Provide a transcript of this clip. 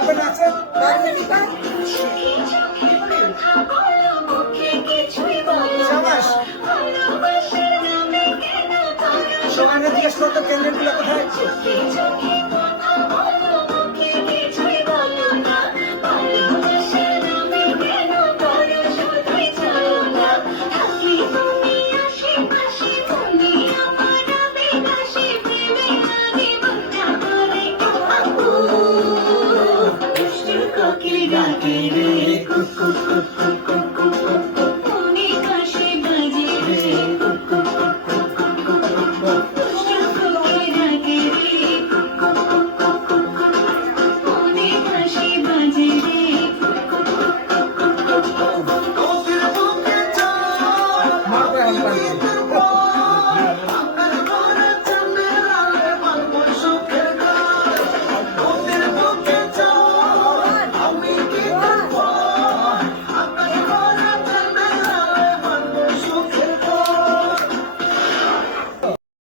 তারপর আছে? সবাই। জিজ্ঞেস করতো কেন্দ্রগুলো কোথায়? ডাকে রে। কুকু কুকু কুকু অনেক আসে বাজে রে। কুকু কুকু কুকু কুকু ডাকে রে। কুকু কুকু কুকু অনেক আসে বাজে রে। মাথা হাত